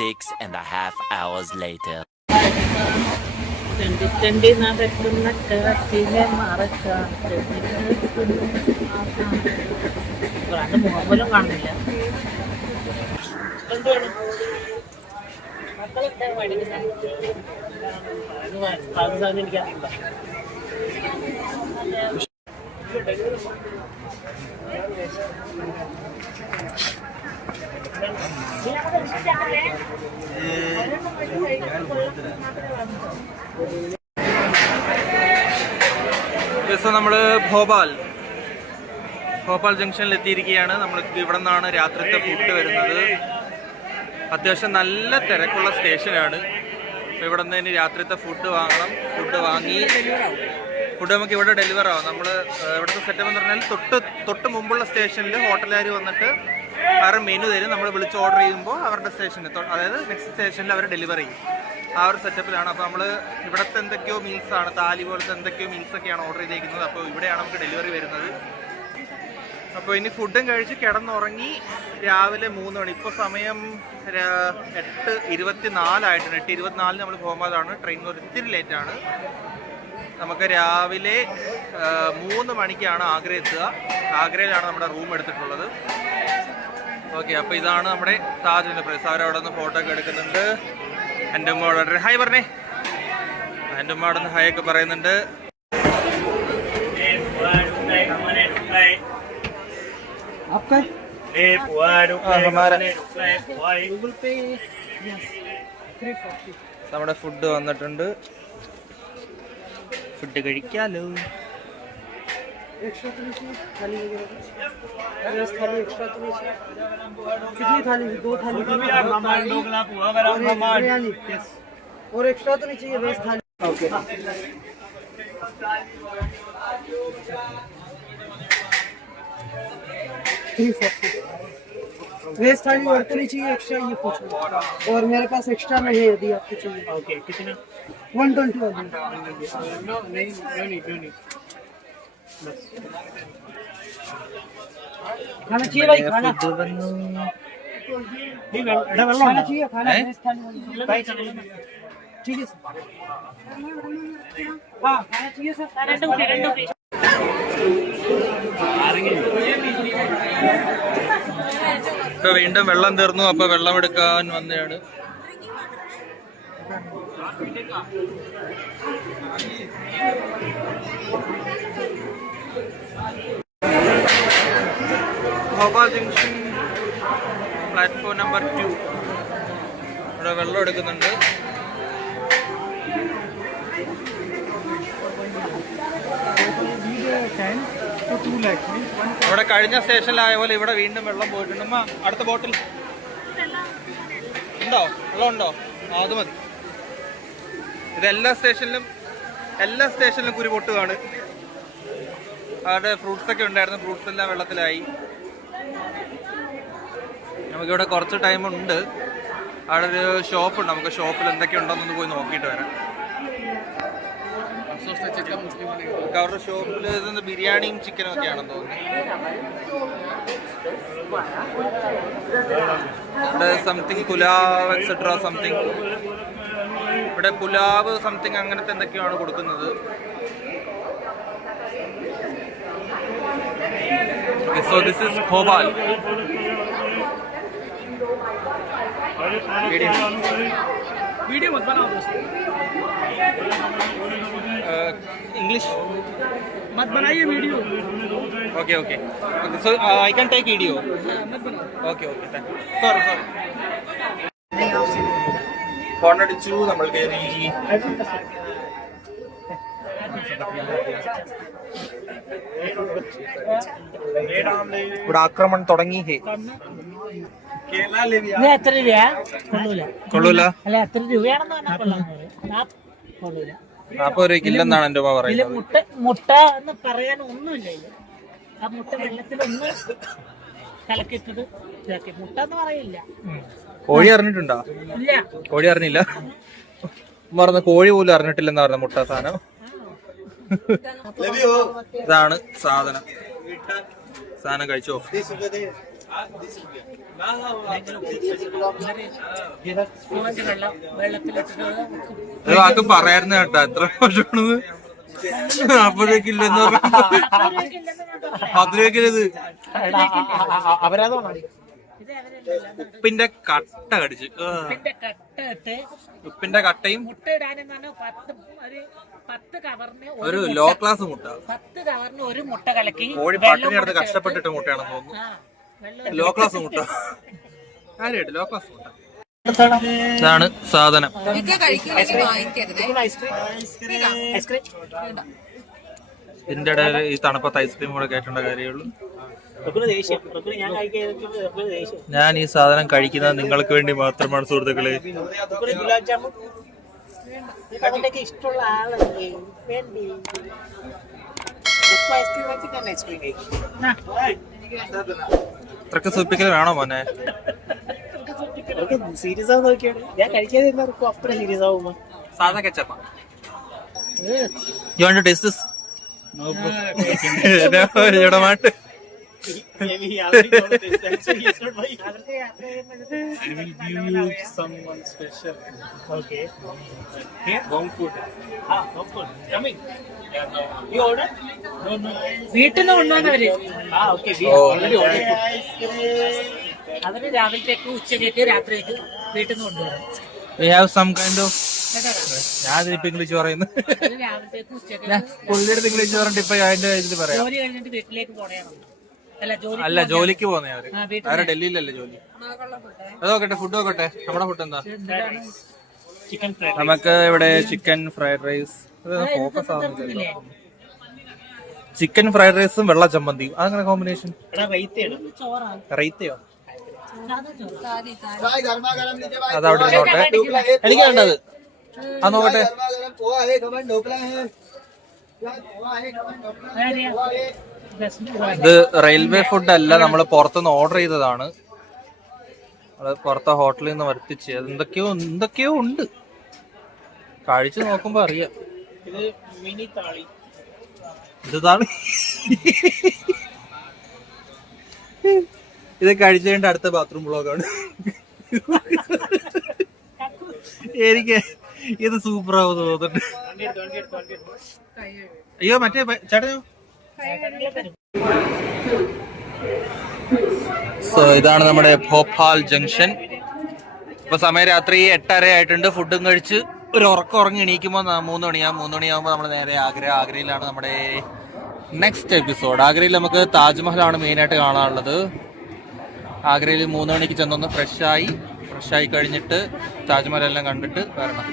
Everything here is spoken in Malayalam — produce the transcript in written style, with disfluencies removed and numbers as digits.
6.5 hours later. മുഖപോലും കാണുന്നില്ല. ദിവസം നമ്മൾ ഭോപ്പാൽ ജംഗ്ഷനിൽ എത്തിയിരിക്കുകയാണ്. നമ്മൾക്ക് ഇവിടെ നിന്നാണ് രാത്രിത്തെ ഫുഡ് വരുന്നത്. അത്യാവശ്യം നല്ല തിരക്കുള്ള സ്റ്റേഷനാണ്. അപ്പോൾ ഇവിടെ നിന്ന് ഇനി രാത്രിത്തെ ഫുഡ് വാങ്ങണം. ഫുഡ് വാങ്ങി ഫുഡ് നമുക്ക് ഇവിടെ ഡെലിവർ ആവും. നമ്മൾ ഇവിടുത്തെ സെറ്റപ്പ് എന്ന് പറഞ്ഞാൽ തൊട്ട് മുമ്പുള്ള സ്റ്റേഷനിൽ ഹോട്ടലുകാർ വന്നിട്ട് അവരുടെ മെനു തരും. നമ്മൾ വിളിച്ച് ഓർഡർ ചെയ്യുമ്പോൾ അവരുടെ സ്റ്റേഷനിൽ, അതായത് നെക്സ്റ്റ് സ്റ്റേഷനിൽ അവർ ഡെലിവർ ചെയ്യും. ആ ഒരു സെറ്റപ്പിലാണ്. അപ്പോൾ നമ്മൾ ഇവിടുത്തെ എന്തൊക്കെയോ മീൽസാണ്, താലി പോലത്തെ എന്തൊക്കെയോ മീൽസൊക്കെയാണ് ഓർഡർ ചെയ്തേക്കുന്നത്. അപ്പോൾ ഇവിടെയാണ് നമുക്ക് ഡെലിവറി വരുന്നത്. അപ്പോൾ ഇനി ഫുഡും കഴിച്ച് കിടന്നുറങ്ങി രാവിലെ 3 മണി. ഇപ്പോൾ സമയം 8:24 ആയിട്ടുണ്ട്. 8:24 നമ്മൾ പോകുമ്പോഴാണ് ട്രെയിൻ ഒത്തിരി ലേറ്റാണ്. നമുക്ക് രാവിലെ 3 മണിക്കാണ് ആഗ്ര എത്തുക. ആഗ്രയിലാണ് നമ്മുടെ റൂം എടുത്തിട്ടുള്ളത്. ഓക്കെ, അപ്പോൾ ഇതാണ് നമ്മുടെ താജ് എൻ്റർപ്രൈസ്. അവരവിടെ നിന്ന് ഫോട്ടോ ഒക്കെ എടുക്കുന്നുണ്ട്. എൻ്റെ ഉമ്മ അവിടെ ഹായ് പറഞ്ഞേ. എൻ്റെ ഉമ്മ അവിടെ നിന്ന് ഹായ് ഒക്കെ പറയുന്നുണ്ട്. നമ്മുടെ ഫുഡ് വന്നിട്ടുണ്ട്. ഫുഡ് കഴിക്കാലോ. कितनी थाली? 2 थाली और एक्स्ट्रा तो नहीं चाहिए वेज थाली? ओके, वेज थाली और तो नहीं चाहिए एक्स्ट्रा, ये पूछो. और मेरे पास एक्स्ट्रा में है यदि आपको चाहिए. ओके, कितना? 120 वाली. नो नहीं खाना चाहिए भाई, खाना खाना चाहिए, खाना ठीक है सर. हाँ, खाना चाहिए सर. ഇപ്പൊ വീണ്ടും വെള്ളം തീർന്നു. അപ്പൊ വെള്ളം എടുക്കാൻ വന്നതാണ്. Bhopal junction platform number 2. ഇവിടെ വെള്ളം എടുക്കുന്നുണ്ട്. ഇവിടെ കഴിഞ്ഞ സ്റ്റേഷനിലായ പോലെ ഇവിടെ വീണ്ടും വെള്ളം പോയിട്ടുണ്ട്. അമ്മ അടുത്ത ബോട്ടിൽ ഉണ്ടോ? വെള്ളം ഉണ്ടോ? അത് മതി. ഇത് എല്ലാ സ്റ്റേഷനിലും കുരു പൊട്ടുകയാണ്. അവിടെ ഫ്രൂട്ട്സൊക്കെ ഉണ്ടായിരുന്നു. ഫ്രൂട്ട്സ് എല്ലാം വെള്ളത്തിലായി. നമുക്കിവിടെ കുറച്ച് ടൈമുണ്ട്. അവിടെ ഒരു ഷോപ്പുണ്ട്. നമുക്ക് ഷോപ്പിൽ എന്തൊക്കെ ഉണ്ടോന്നൊന്ന് പോയി നോക്കിയിട്ട് വരാം. അവരുടെ ഷോപ്പിൽ ഇതൊന്ന് ബിരിയാണിയും ചിക്കനും ഒക്കെ ആണെന്ന് തോന്നുന്നു. Something pulao etcetera something. ഇവിടെ പുലാവ് സംതിങ് അങ്ങനത്തെ എന്തൊക്കെയാണ് കൊടുക്കുന്നത്. So this is Bhopal. Video मत बनाओ दोस्त. English मत बनाइए video. Okay. So I can take video. मत बनाओ. Okay. Sorry. ഫോൺ അടിച്ചു. നമ്മൾ കയറി. ഇവിടെ ആക്രമണം തുടങ്ങി. എത്ര രൂപ? കൊള്ളൂല. അല്ല, എത്ര രൂപയാണെന്ന് പറഞ്ഞാൽ കൊള്ളൂല. 40 രൂപയ്ക്ക് ഇല്ലെന്നാണ് എൻ്റെ ഉമ്മ പറയുന്നത്. മുട്ട എന്ന് പറയാൻ ഒന്നുമില്ല. ആ മുട്ട വെള്ളത്തിലൊന്ന് കലക്കിട്ടത് ഇതാക്കി. മുട്ട എന്ന് പറയില്ല. കോഴി അറിഞ്ഞിട്ടുണ്ടോ? ഇല്ല, കോഴി അറിഞ്ഞില്ല. പറഞ്ഞ കോഴി പോലും അറിഞ്ഞിട്ടില്ലെന്ന് പറഞ്ഞ മുട്ട സാധനം. ഇതാണ് സാധനം കഴിച്ചോ. സ്പോഞ്ച് വെള്ളം വെള്ളത്തിലിട്ടിട്ട് അത് വാക്ക് പറയായിരുന്നു കേട്ടോ എത്ര വർഷമാണെന്ന്. 40 രൂപയ്ക്കില്ലെന്ന് പറഞ്ഞു. 10 രൂപയ്ക്കില്ലത് ഉപ്പിന്റെ കട്ട കടിച്ച് ഉപ്പിന്റെ കട്ടയും മുട്ട ഇടാനെന്ന് പറഞ്ഞാൽ 10 കവറിന് ഒരു ലോ ക്ലാസ് മുട്ട. 10 കവറിന് ഒരു മുട്ട കലക്കി കോഴി പട്ടിണി എടുത്ത് കഷ്ടപ്പെട്ടിട്ട് മുട്ടയാണെന്ന് തോന്നുന്നു. ലോ ക്ലാസ് മുട്ട. കാര്യമായിട്ട് ലോ ക്ലാസ് മുട്ട. ഇതാണ് സാധനം. ഇതിന്റെ ഇടയിൽ ഈ തണുപ്പത്ത് ഐസ്ക്രീം കൂടെ കയറ്റേണ്ട കാര്യമുള്ളൂ. ഞാൻ ഈ സാധനം കഴിക്കുന്നത് നിങ്ങൾക്ക് വേണ്ടി മാത്രമാണ് സുഹൃത്തുക്കളെ. ഇഷ്ടമുള്ള ആളല്ലേ വേണ്ടി ഇത്രക്ക് സൂപ്പിക്കൽ വേണോ മോനെ? സീരിയസ് ആവും നോക്കിയാണ് ഞാൻ കഴിക്കാതെ അപ്പഴേ സീരിയസ് ആവുമ്പോ സാധാ കെച്ചപ്പ. You want to taste this? No, bro. No, you don't want to. I will give you someone special. Okay. Here? Home food. Home food. Coming. You order? No. വീട്ടിൽ നിന്ന് കൊണ്ടുവന്നവര് Okay. We already ordered food. അവര് രാവിലത്തേക്ക് ഉച്ചക്കേക്ക് രാത്രിയേക്ക് വീട്ടിൽ നിന്ന് കൊണ്ടുവരും. We have some kind of. ഞാൻ ഇപ്പൊ ഇംഗ്ലീഷ് പറയുന്നു. രാവിലത്തേക്ക് ഉച്ചക്കേക്ക് പുള്ളിയുടെ ഇംഗ്ലീഷ് പറഞ്ഞിട്ട് ഇപ്പൊ അതിന്റെ ഇതിൽ പറയാം. ജോലി കഴിഞ്ഞിട്ട് വീട്ടിലേക്ക് പോണേണം. അല്ല ജോലിക്ക് പോകുന്നേ അവര്. അവരെ ഡൽഹിയിലല്ലേ ജോലി. അതോക്കട്ടെ ഫുഡ് നോക്കട്ടെ. നമ്മുടെ ഫുഡ് എന്താ? Chicken fry. നമുക്ക് ഇവിടെ ചിക്കൻ ഫ്രൈഡ് റൈസ്. ഫോക്കസ് ആവുന്നില്ല. ചിക്കൻ ഫ്രൈഡ് റൈസും വെള്ള ചമ്മന്തിയും അതങ്ങനെ കോമ്പിനേഷൻ. ചോറാണ്. റൈത്തയോ? भाई गर्मा गरम लीजिए भाई। അതവിടെ നോട്ടെ. എനിക്ക് വേണ്ടത് അത് നോക്കട്ടെ. पोहा है खमन ढोकला है पोहा है खमन ढोकला है। ഇത് റെയിൽവേ ഫുഡ് അല്ല, നമ്മൾ പുറത്തുനിന്ന് ഓർഡർ ചെയ്തതാണ്. അത് പുറത്തെ ഹോട്ടലിൽ നിന്ന് വരുത്തിച്ച് എന്തൊക്കെയോ ഉണ്ട്. കഴിച്ചു നോക്കുമ്പോ അറിയാം. ഇത് മിനി താളി. ഇതാണ് ഇത് കഴിച്ചു കഴിഞ്ഞ അടുത്ത ബാത്റൂം ബ്ലോഗാണ്. എനിക്ക് ഇത് സൂപ്പർ ആവുന്നു തോന്നുന്നുണ്ട്. അയ്യോ മറ്റേ ചേട്ടനോ? സോ ഇതാണ് നമ്മുടെ ഭോപ്പാൽ ജംഗ്ഷൻ. ഇപ്പൊ സമയം രാത്രി 8:30 ആയിട്ടുണ്ട്. ഫുഡും കഴിച്ച് ഒരു ഉറങ്ങി എണീക്കുമ്പോൾ 3 മണിയാകുമ്പോൾ നമ്മൾ നേരെ ആഗ്രയിലാണ് നമ്മുടെ നെക്സ്റ്റ് എപ്പിസോഡ്. ആഗ്രയിൽ നമുക്ക് താജ്മഹലാണ് മെയിനായിട്ട് കാണാനുള്ളത്. ആഗ്രയിൽ 3 മണിക്ക് ചെന്നൊന്ന് ഫ്രഷായി കഴിഞ്ഞിട്ട് താജ്മഹൽ എല്ലാം കണ്ടിട്ട് വരണം.